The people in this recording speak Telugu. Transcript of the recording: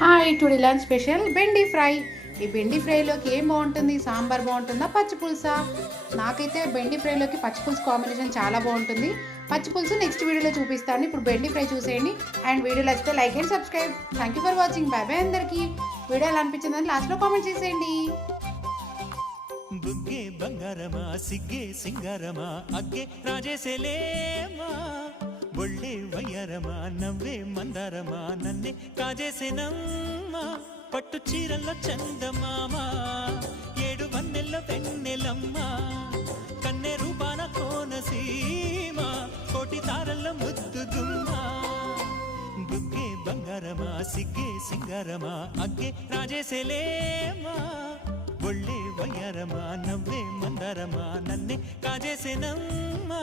Hi today lunch special బెండి fry. ఈ బెండి ఫ్రైలోకి ఏం బాగుంటుంది? సాంబార్ బాగుంటుందా? పచ్చిపులుసా నాకైతే బెండి ఫ్రైలోకి పచ్చి పులుసు కాంబినేషన్ చాలా బాగుంటుంది. పచ్చి పులుసు నెక్స్ట్ వీడియోలో చూపిస్తాను. ఇప్పుడు బెండి ఫ్రై చూసేయండి. అండ్ వీడియో నచ్చితే like and subscribe. Thank you for watching bye bye అందరికీ. వీడియో ఎలా అనిపించిందని లాస్ట్లో కామెంట్ చేసేయండి. బుగ్గే బంగారమా సిగ్గే సింగారమా అగ్గే రాజేసేలేమా ఒళ్ళే వయ్యారమా నవ్వే మందారమా నన్నే కాజేసేనమ్మా. పట్టు చీరల్లో చందమామా ఏడు వన్నెల్ల వెన్నెలమ్మా. కన్నె రూపాన కోనసీమ కోటి తారల్లో ముద్దుగుమ్మా బుగ్గే బంగారమా సిగ్గే సింగారమా అగ్గే రాజేసేలేమా. ఒళ్ళే వయ్యారమా నవ్వే మందారమా నన్నే కాజేసేనమ్మా.